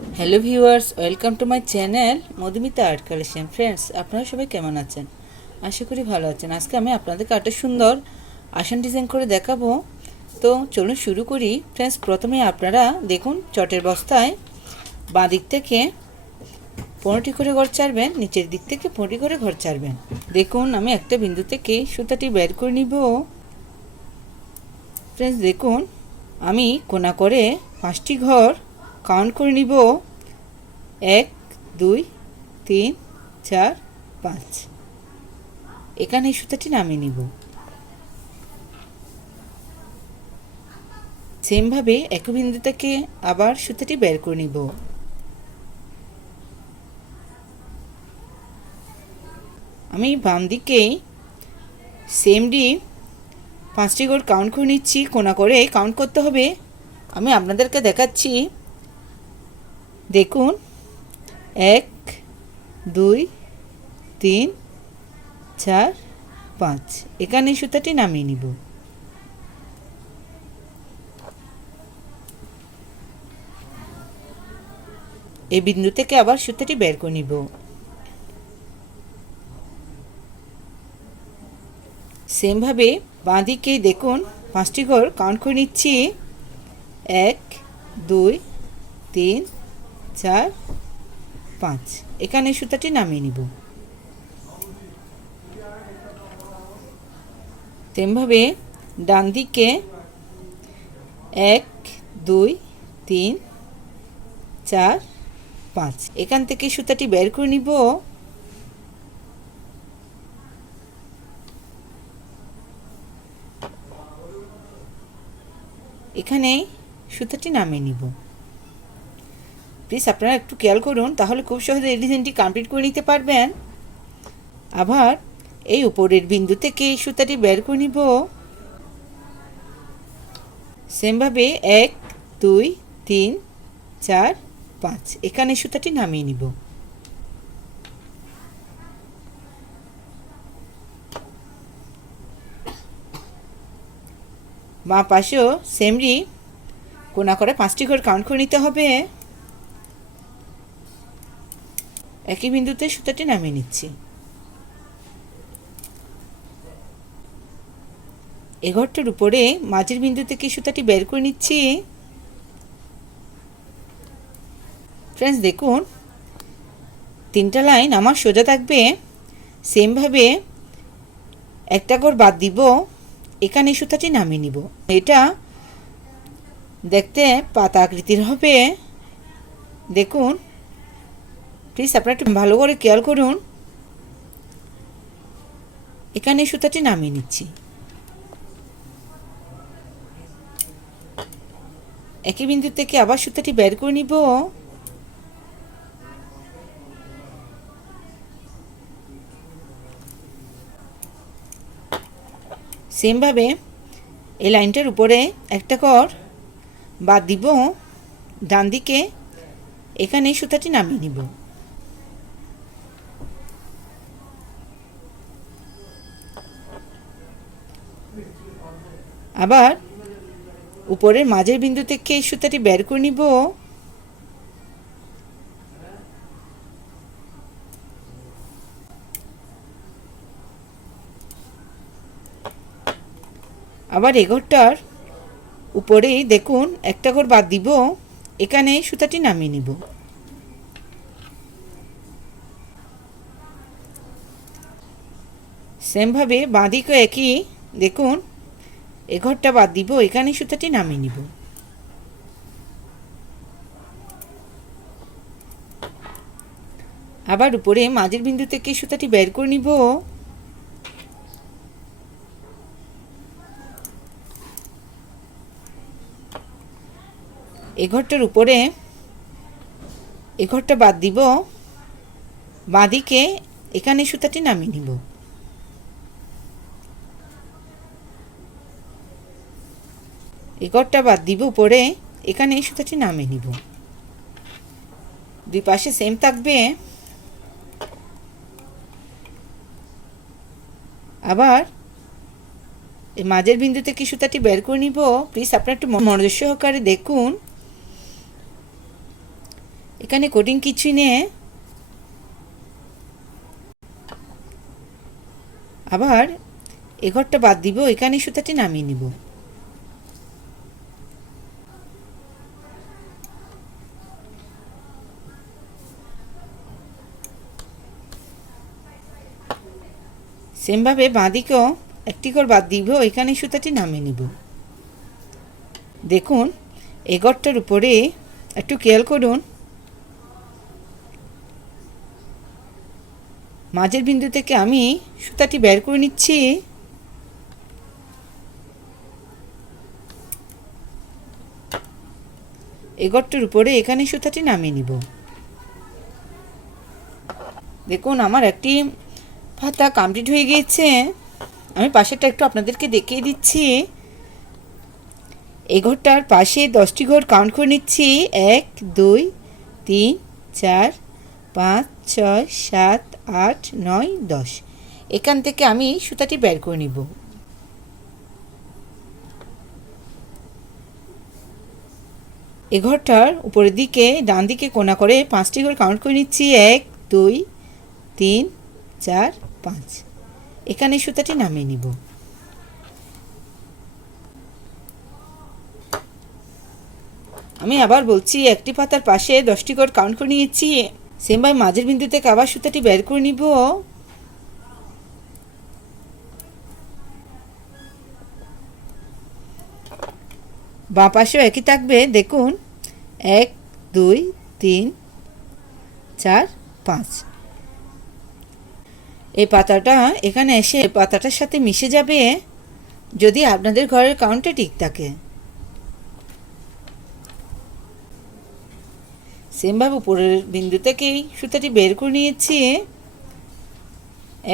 Hello viewers, welcome to my channel Madhumita art collection. Friends, আপনারা সবাই কেমন আছেন? আশা করি ভালো আছেন। আজকে আমি আপনাদেরকে একটা সুন্দর আসন ডিজাইন করে দেখাবো। তো চলুন শুরু করি। ফ্রেন্ডস, প্রথমে আপনারা দেখুন, চটের বস্তায় বাঁ দিক থেকে 15টি করে ঘর ছাড়বেন, নিচের দিক থেকে 15টি করে ঘর ছাড়বেন। দেখুন, আমি একটা বিন্দু থেকে সুতাটি বের করে নিব। ফ্রেন্ডস দেখুন, আমি কোনা করে 5টি ঘর কাউন্ট করে নিব। 1 2 3 4 5। এখানে সুতাটি নামিয়ে নিব। সেমভাবে একই বিন্দু থেকে আবার সুতাটি বের করে নিব। আমি বাম দিকে সেমডি 5টি ঘর কাউন্ট করে নিচ্ছি। কোনা করে কাউন্ট করতে হবে। আমি আপনাদেরকে দেখাচ্ছি। দেখুন, 1 2 3 4 5। এখানে সুতাটি নামিয়ে নিব। এই বিন্দু থেকে আবার সুতাটি বের করে নিব। সেমভাবে বাঁ দিকে দেখুন, 5টি ঘর কাউন্ট করে নিচ্ছি। 1 2 3 4 5। এখানে সুতাটি নামিয়ে নিব। তেমভাবে ডান দিকে 1 2 3 4 5। এখান থেকে সুতাটি বের করে নিব। এখানে সুতাটি নামিয়ে নিব। প্লিজ আপনারা একটু খেয়াল করুন, তাহলে খুব সহজে এই ডিজাইনটি কমপ্লিট করে নিতে পারবেন। আবার এই উপরের বিন্দু থেকে সুতাটি বের করে নিব। সেমভাবে 1 2 3 4 5। এখানে সুতাটি নামিয়ে নিব। বাঁ পাশেও সেমরি কোনা করে 5টি ঘর কাউন্ট করে নিতে হবে। একই বিন্দুতে সুতাটি নামিয়ে নিচ্ছি। এ ঘরটার উপরে মাঝের বিন্দু থেকে সুতাটি বের করে নিচ্ছি। ফ্রেন্ডস দেখুন, 3টা লাইন আমার সোজা থাকবে। সেমভাবে একটা ঘর বাদ দিব। এখানে সুতাটি নামিয়ে নিব। এটা দেখতে পাতা আকৃতির হবে। দেখুন, প্লিজ আপনারা একটু ভালো করে খেয়াল করুন। এখানে সুতাটি নামিয়ে নিচ্ছি। একই বিন্দু থেকে আবার সুতাটি বের করে নিব। সেমভাবে এই লাইনটার উপরে একটা ঘর বাদ দিব। ডান দিকে এখানে সুতাটি নামিয়ে নিব। আবার উপরের মাঝের বিন্দু থেকে এই সুতাটি বের করে নিব। আবার এই ঘরটার উপরেই দেখুন একটা ঘর বাদ দিব। এখানে সুতাটি নামিয়ে নিব। সেমভাবে বাঁ দিকে একই, দেখুন এ ঘরটা বাদ দিব। এখানে সুতাটি নামিয়ে নিব। আবার উপরে মাঝের বিন্দু থেকে সুতাটি বের করে নিব। এ ঘরটার উপরে এ ঘরটা বাদ দিব। বাঁ দিকে এখানে সুতাটি নামিয়ে নিব। এ ঘরটা বাদ দিব উপরে। এখানে সুতাটি নামিয়ে নিব। দুই পাশে সেম থাকবে। আবার এই মাঝের বিন্দু থেকে সুতাটি বের করে নিব। প্লিজ আপনারা একটু মনোযোগ সহকারে দেখুন। এখানে কোটিং কিছুই নেই। আবার এ ঘরটা বাদ দিব, এখানে সুতাটি নামিয়ে নিব। সেমভাবে বাঁদিকেও একটি ঘর বাদ দিব, এখানে সুতাটি নামিয়ে নিব। দেখুন এই ঘরটার উপরে একটু খেয়াল করুন, মাঝের বিন্দু থেকে আমি সুতাটি বের করে নিচ্ছি। এই ঘরটার উপরে এখানে সুতাটি নামিয়ে নিব। দেখুন আমার একটি পাতা কমপ্লিট হয়ে গিয়েছে। আমি পাশেরটা একটু আপনাদেরকে দেখিয়ে দিচ্ছি। এই ঘরটার পাশে 10টি ঘর কাউন্ট করে নিচ্ছি। 1 2 3 4 5 6 7 8 9 10। এখান থেকে আমি সুতাটি বের করে নিব। এই ঘরটার উপরের দিকে ডান দিকে কোণা করে 5টি ঘর কাউন্ট করে নিচ্ছি। 1 2 3 4 5। এখানে সুতাটি নামিয়ে নিব। আমি আবার বলছি, একটি পাতার পাশে 10টি ঘর কাউন্ট করে নিয়েছি। সেমভাবে মাঝের বিন্দু থেকে আবার সুতাটি বের করে নিব। বাঁ পাশেও একই থাকবে। দেখুন 1 2 3 4 5। এই পাতাটা এখানে এসে পাতাটার সাথে মিশে যাবে যদি আপনাদের ঘরের কাউন্টে ঠিক থাকে। সেমভাবে উপরের বিন্দু থেকেই সুতাটি বের করে নিয়েছি।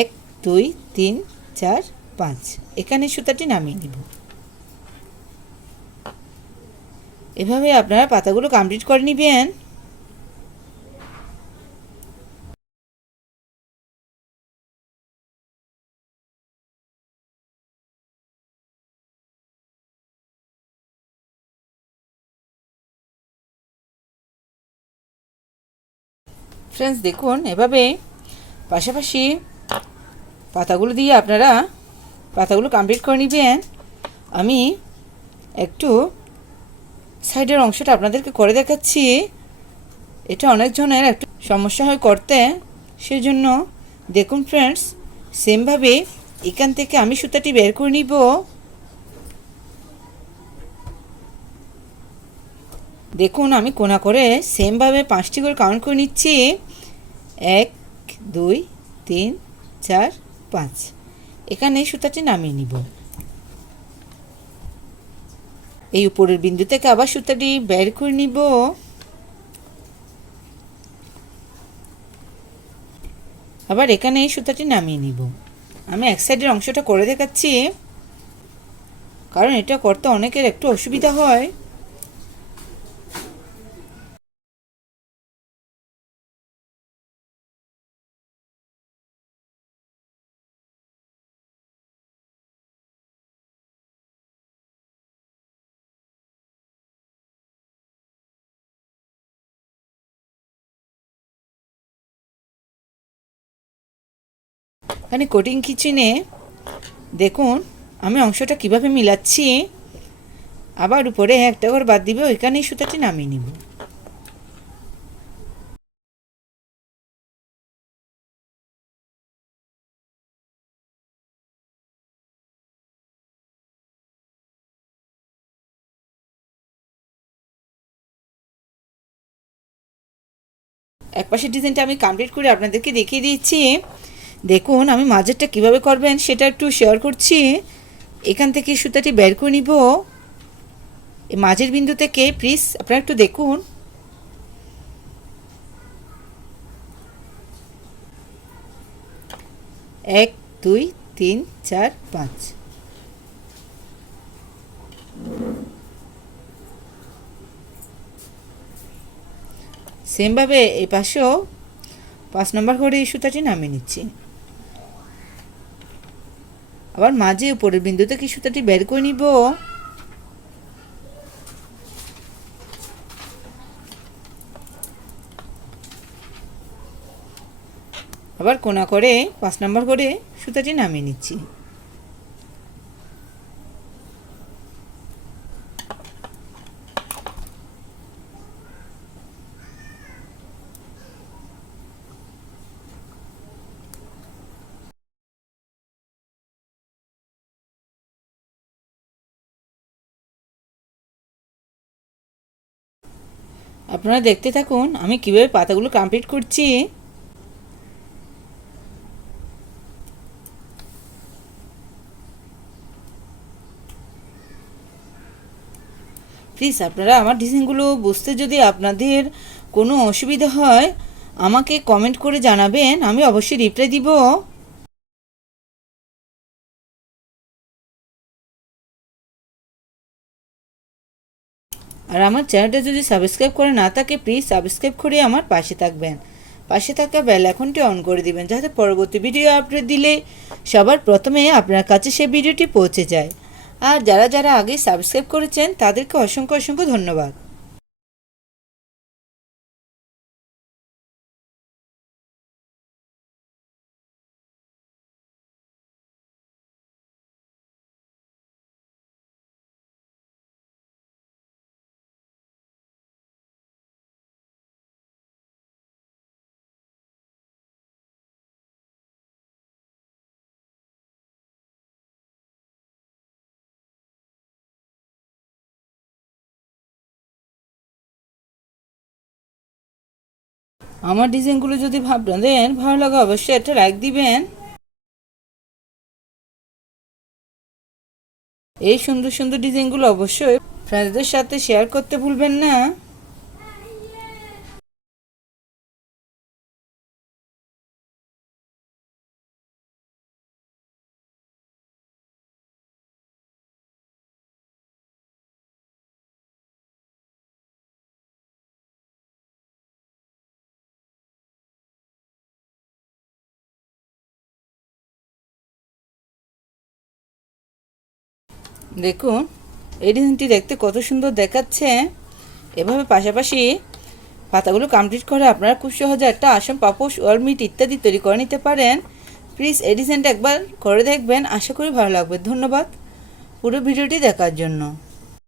1 2 3 4 5। এখানে সুতাটি নামিয়ে নিব। এভাবে আপনারা পাতাগুলো কমপ্লিট করে নেবেন। ফ্রেন্ডস দেখুন এভাবে পাশাপাশি পাতাগুলো দিয়ে আপনারা পাতাগুলো কমপ্লিট করে নেবেন। আমি একটু সাইডের অংশটা আপনাদেরকে করে দেখাচ্ছি। এটা অনেকজনের একটু সমস্যা হয় করতে, সেজন্য দেখুন ফ্রেন্ডস সেমভাবে এখান থেকে আমি সুতাটি বের করে নিব। দেখুন আমি কোণা করে সেমভাবে 5টি করে কাউন্ট করে নিচ্ছি। 1 2 3 4 5। এখানে সুতাটি নামিয়ে নিব। এই উপরের বিন্দু থেকে আবার সুতাটি বের করে নিব। আবার এখানে এই সুতাটি নামিয়ে নিব। আমি এক সাইডের অংশটা করে দেখাচ্ছি, কারণ এটা করতে অনেকের একটু অসুবিধা হয়। এখানে কোটিং কিছু নেই। দেখুন আমি অংশটা কিভাবে মিলাচ্ছি। আবার উপরে একটা ঘর বাদ দিবে, ওইখানেই সুতাটি নামিয়ে নিব। একপাশের ডিজাইনটা আমি কমপ্লিট করে আপনাদেরকে দেখিয়ে দিচ্ছি। দেখুন আমি মাঝেরটা কিভাবে করবেন সেটা একটু শেয়ার করছি। এখান থেকে সুতাটি বের করে নিব। এই মাঝের বিন্দু থেকে প্লিজ আপনারা একটু দেখুন। এক 2 3 4 5। সেমভাবে এই পাশেও 5 নম্বর করে এই সুতাটি নামিয়ে নিচ্ছি। আবার মাঝে উপরের বিন্দু থেকে সুতাটি বের করে নিব। আবার কোনা করে 5 নাম্বার করে সুতাটি নামিয়ে নিচ্ছি। আপনারা দেখতে থাকুন আমি কিভাবে পাতাগুলো কমপ্লিট করছি। প্লিজ আপনারা আমার ডিজাইনগুলো বুঝতে যদি আপনাদের কোনো অসুবিধা হয় আমাকে কমেন্ট করে জানাবেন, আমি অবশ্যই রিপ্লাই দিব। আর আমার চ্যানেলটা যদি সাবস্ক্রাইব করে না থাকে প্লিজ সাবস্ক্রাইব করে আমার পাশে থাকবেন, পাশে থাকা বেল আইকনটি অন করে দিবেন যাতে পরবর্তী ভিডিও আপলোড দিলে সবার প্রথমে আপনার কাছে সেই ভিডিওটি পৌঁছে যায়। আর যারা যারা আগে সাবস্ক্রাইব করেছেন তাদেরকে অসংখ্য অসংখ্য ধন্যবাদ। আমার ডিজাইনগুলো যদি আপনাদের ভালো লাগে অবশ্যই একটা লাইক দিবেন। এই সুন্দর সুন্দর ডিজাইনগুলো অবশ্যই ফ্রেন্ডসদের সাথে শেয়ার করতে ভুলবেন না। দেখুন এই ডিজাইনটি দেখতে কত সুন্দর দেখাচ্ছে। এভাবে পাশাপাশি পাতাগুলো কমপ্লিট করে আপনারা খুব সহজে একটা আসন পাপোশ ওয়ালমিট ইত্যাদি তৈরি করে নিতে পারেন। প্লিজ এই ডিজাইনটা একবার করে দেখবেন, আশা করি ভালো লাগবে। ধন্যবাদ পুরো ভিডিওটি দেখার জন্য।